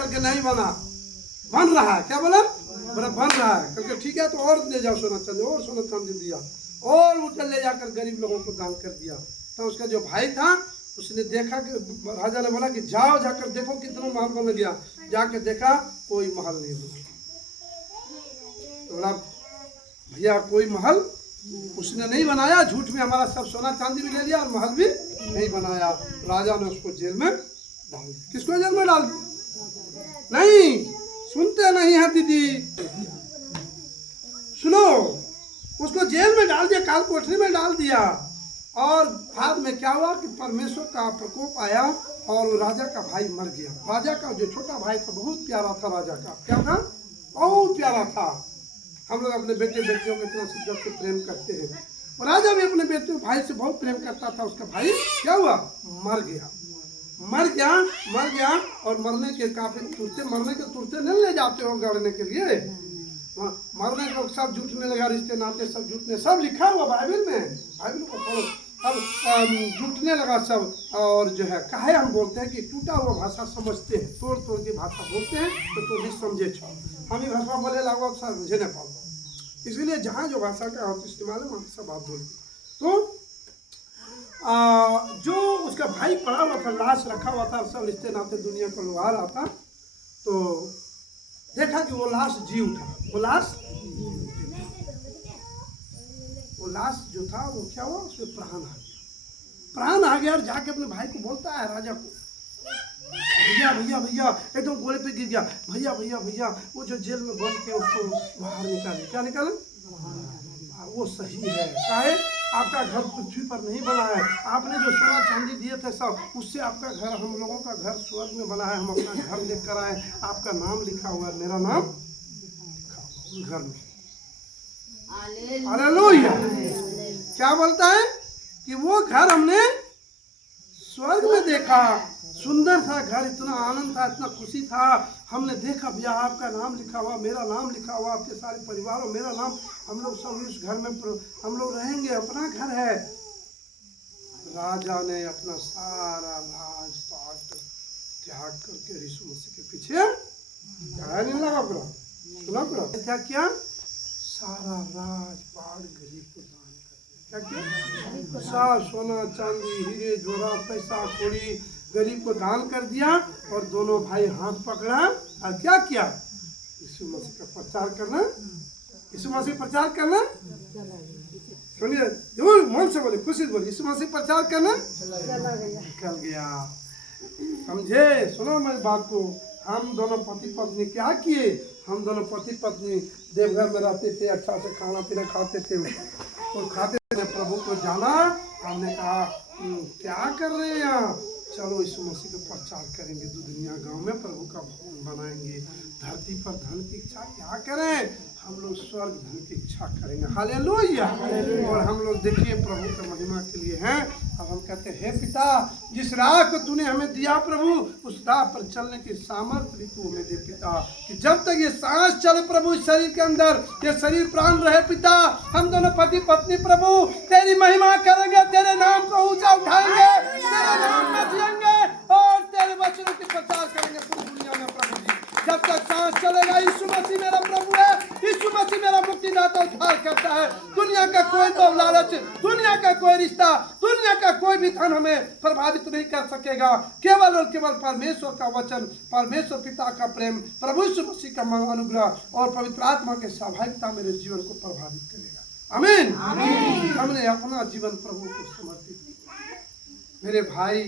करके नहीं बना, बन रहा है। क्या बोला? बोला बन रहा है करके। ठीक है तो और ले जाओ सोना चांदी, और सोना चांदी दिया, और उठकर ले जाकर गरीब लोगों को दान कर दिया। तो उसका जो भाई था उसने देखा कि राजा ने बोला कि जाओ जाकर देखो कितना महल बन गया। जाके देखा कोई महल नहीं बना। तो बोला भैया कोई महल उसने नहीं बनाया, झूठ में हमारा सब सोना चांदी भी ले लिया और महल भी नहीं बनाया। राजा ने उसको जेल में डाल दिया। किसको जेल में डाल दिया? नहीं सुनते नहीं है दीदी, सुनो, उसको जेल में डाल दिया, काल कोठरी में डाल दिया। और बाद में क्या हुआ कि परमेश्वर का प्रकोप आया और वो राजा का भाई मर गया। राजा का जो छोटा भाई था बहुत प्यारा था, राजा का क्या था? बहुत प्यारा था। हम लोग अपने बेटे बेटियों को इतना शिद्दत से प्रेम करते हैं, और राजा भी अपने बेटे भाई से बहुत प्रेम करता था। उसका भाई क्या हुआ? मर गया। मर गया और मरने के काफी तुरते, मरने के तुरते नहीं ले जाते हो गड़ने के लिए, मरने को सब जुटने लगा, रिश्ते नाते सब जुटने, सब लिखा हुआ बाइबल में, बाइबल को पढ़ो। अब जुटने लगा सब। और जो है काहे हम बोलते हैं कि टूटा हुआ भाषा समझते हैं, तोड़ तोड़ के भाषा बोलते हैं तो भी समझे छो। हम ही भाषा बोले लगो समझे नहीं पाओ, इसलिए जहाँ जो भाषा का इस्तेमाल है वहाँ सब बात बोलते। तो जो उसका भाई पड़ा हुआ था, लाश रखा हुआ था, सब रिश्ते नाते दुनिया को लोग आ रहा था। तो देखा कि वो लाश जी उठा, वो लाश जो था वो क्या हुआ, उसमें प्राण आ गया। प्राण आ गया और जाके अपने भाई को बोलता है राजा को, भैया भैया भैया, एकदम गोले पे गिर गया, भैया भैया भैया वो जो जेल में बंद के उसको बाहर निकाले। क्या निकाले? वो सही है। काहे? आपका घर पृथ्वी पर नहीं बना है, आपने जो सोना चांदी दिए थे सब, उससे आपका घर, हम लोगों का घर स्वर्ग में बना है। हम अपना घर देख कर आए, आपका नाम लिखा हुआ है, मेरा नाम घर में। हालेलुया। क्या बोलता है कि वो घर हमने स्वर्ग में देखा, सुंदर था घर, इतना आनंद था, इतना खुशी था। हमने देखा भैया आपका नाम लिखा हुआ, मेरा नाम लिखा हुआ, आपके सारे परिवार और मेरा नाम, हम लोग सब इस घर में हम लोग रहेंगे, अपना घर है। राजा ने अपना सारा राजपाट त्याग करके यीशु मसीह के पीछे नहीं लगा पूरा, सुना पूरा क्या किया? सारा राजपाट गरीब को दान कर दिया। क्या किया? सारा सोना चांदी हीरे जोरात पैसा कौड़ी गरीब को दान कर दिया। और दोनों भाई हाथ पकड़ा और क्या किया? यीशु मसीह का प्रचार करना, यीशु मसीह प्रचार करना। सुनिए जरूर मन से बोले, खुशी से बोले, यीशु मसीह प्रचार करना निकल गया। समझे? सुनो मेरी बात को। हम दोनों पति पत्नी क्या किए? हम दोनों पति पत्नी देवघर में रहते थे, अच्छा से खाना पीना खाते थे और खाते थे। प्रभु को जाना, हमने कहा क्या कर रहे हैं यहाँ, चलो यीशु मसीह का प्रचार करेंगे, दुनिया गांव में प्रभु का भवन बनाएंगे। धरती पर धन की इच्छा क्या करें, हम लोग स्वर्ग धन की इच्छा करेंगे। हालेलुया। और हम लोग देखिए प्रभु की महिमा के लिए हैं। अब हम कहते हैं हे पिता, जिस राह को तूने हमें दिया प्रभु, उस राह पर चलने की सामर्थ्य भी तू हमें दे पिता, कि जब तक ये सांस चले प्रभु इस शरीर के अंदर, ये शरीर प्राण रहे पिता, हम दोनों पति पत्नी प्रभु तेरी महिमा करेंगे, तेरे नाम को ऊंचा उठाएंगे, तेरे नाम में जिएंगे और तेरे वचनों की प्रचार करेंगे पूरी दुनिया में प्रभु जी। जब तक सांस चलेगा यीशु मसीह मेरा प्रभु है, यीशु मसीह मेरा मुक्तिदाता उद्धार करता है। दुनिया का कोई तो लालच, दुनिया का कोई रिश्ता, दुनिया का कोई भी धन हमें प्रभावित नहीं कर सकेगा। केवल और केवल परमेश्वर का वचन, परमेश्वर पिता का प्रेम, प्रभु यीशु मसीह का अनुग्रह और पवित्र आत्मा के सहभागिता मेरे जीवन को प्रभावित करेगा। आमीन। हमने अपना जीवन प्रभु को समर्पित किया। मेरे भाई